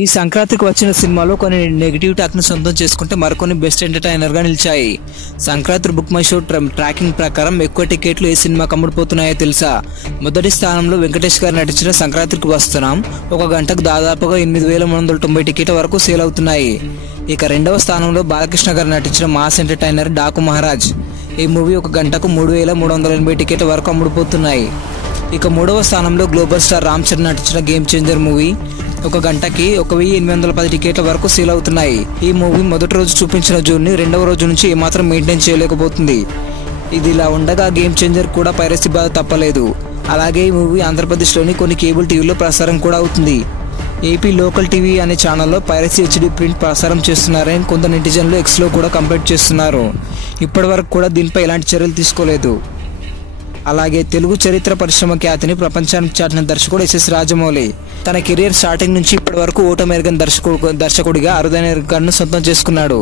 ఈ సంక్రాంతికి వచ్చిన సినిమాలో కొన్ని నెగిటివ్ టాక్ని సొంతం చేసుకుంటే మరికొన్ని బెస్ట్ ఎంటర్టైనర్గా నిలిచాయి. Sankranti book my show tracking ప్రకారం ఎక్కువ టికెట్లు ఏ సినిమాకి అమ్ముడుపోతున్నాయో తెలుసా? మొదటి స్థానంలో వెంకటేష్ గారు నటించిన సంక్రాంతికి వస్తున్నాం ఒక గంటకు దాదాపుగా 8,390 టికెట్ల వరకు సేల్ అవుతున్నాయి. ఇక రెండవ స్థానంలో బాలకృష్ణ గారు నటించిన మాస్ ఎంటర్టైనర్ డాకు మహారాజ్. ఈ మూవీ ఒక గంటకు 3,380 టికెట్ల వరకు అమ్ముడుపోతున్నాయి. ఇక మూడవ స్థానంలో గ్లోబల్ స్టార్ రామ్ చరణ్ నటించిన గేమ్ చేంజర్ మూవీ ఒక గంటకి 1,810 టికెట్ల వరకు సేల్ అవుతున్నాయి. ఈ మూవీ మొదటి రోజు చూపించిన జోన్ని రెండవ రోజు నుంచి ఏమాత్రం మెయింటైన్ చేయలేకపోతుంది. ఇది ఇలా ఉండగా గేమ్ చేంజర్ కూడా పైరసీ బాధ తప్పలేదు. అలాగే ఈ మూవీ ఆంధ్రప్రదేశ్లోని కొన్ని కేబుల్ టీవీలో ప్రసారం కూడా అవుతుంది. ఏపీ లోకల్ టీవీ అనే ఛానల్లో పైరసీ హెచ్డీ ప్రింట్ ప్రసారం చేస్తున్నారని కొందరు నెటిజన్లు ఎక్స్లో కూడా కంప్లైంట్ చేస్తున్నారు. ఇప్పటి వరకు కూడా దీనిపై ఎలాంటి చర్యలు తీసుకోలేదు. అలాగే తెలుగు చరిత్ర పరిశ్రమ ఖ్యాతిని ప్రపంచానికి చాటిన దర్శకుడు ఎస్ఎస్ రాజమౌళి తన కెరీర్ స్టార్టింగ్ నుంచి ఇప్పటి వరకు ఓటమెరుగని దర్శకుడిగా అరుదైన రికార్డును సొంతం చేసుకున్నాడు.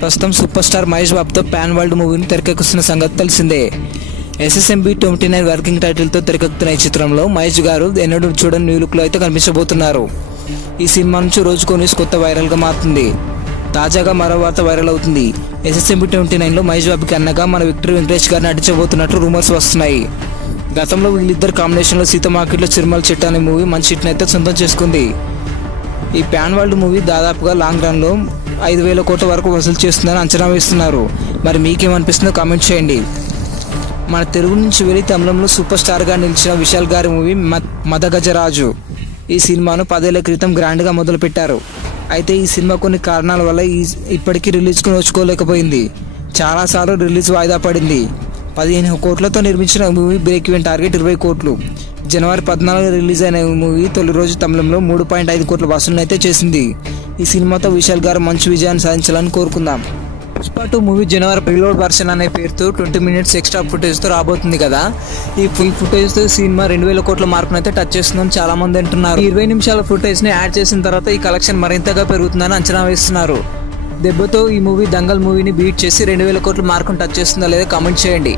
ప్రస్తుతం సూపర్ స్టార్ మహేష్ బాబుతో పాన్ వరల్డ్ మూవీని తెరకెక్కుతున్న సంగతి తెలిసిందే. SSMB 29 వర్కింగ్ టైటిల్తో తెరకెక్కుతున్న ఈ చిత్రంలో మహేష్ గారు ఎన్నడూ చూడని న్యూ లుక్లో అయితే కనిపించబోతున్నారు. ఈ సినిమా నుంచి రోజుకో న్యూస్ కొత్త వైరల్గా మారుతుంది. తాజాగా మరో వార్త వైరల్ అవుతుంది. SSMB 29లో మహేష్ బాబుకి అన్నగా మన విక్టరీ వెంకటేష్ గారు నటించబోతున్నట్టు రూమర్స్ వస్తున్నాయి. గతంలో వీళ్ళిద్దరు కాంబినేషన్లో సీత మార్కెట్లో చిరుమల చెట్టు అనే మూవీ మంచి హిట్ని అయితే సొంతం చేసుకుంది. ఈ పాన్ వరల్డ్ మూవీ దాదాపుగా లాంగ్ రన్లో 5,000 కోట్ల వరకు వసూలు చేస్తుందని అంచనా వేస్తున్నారు. మరి మీకేమనిపిస్తుందో కామెంట్ చేయండి. మన తెలుగు నుంచి వెళ్ళి తమిళంలో సూపర్ స్టార్గా నిలిచిన విశాల్ గారి మూవీ మదగజరాజు. ఈ సినిమాను 10 ఏళ్ల క్రితం గ్రాండ్గా మొదలుపెట్టారు. అయితే ఈ సినిమా కొన్ని కారణాల వల్ల ఇప్పటికీ రిలీజ్కు నోచుకోలేకపోయింది. చాలాసార్లు రిలీజ్ వాయిదా పడింది. 15 కోట్లతో నిర్మించిన మూవీ బ్రేక్ ఈవెన్ టార్గెట్ 20 కోట్లు. జనవరి 14 రిలీజ్ అయిన మూవీ తొలి రోజు తమిళంలో 3.5 కోట్ల వసూలు అయితే చేసింది. ఈ సినిమాతో విశాల్ గారు మంచి విజయాన్ని సాధించాలని కోరుకుందాం. పుష్ప 2 మూవీ జనవరి ప్రీలోడ్ వర్షన్ అనే పేరుతో 20 మినిట్స్ ఎక్స్ట్రా ఫుటేజ్తో రాబోతుంది కదా. ఈ ఫుల్ ఫుటేజ్తో సినిమా 2,000 కోట్ల మార్కును అయితే టచ్ చేస్తుందని చాలా మంది అంటున్నారు. 20 నిమిషాల ఫుటేజ్ని యాడ్ చేసిన తర్వాత ఈ కలెక్షన్ మరింతగా పెరుగుతుందని అంచనా వేస్తున్నారు. దెబ్బతో ఈ మూవీ దంగల్ మూవీని బీట్ చేసి 2,000 కోట్ల మార్కును టచ్ చేస్తుందా లేదా కామెంట్ చేయండి.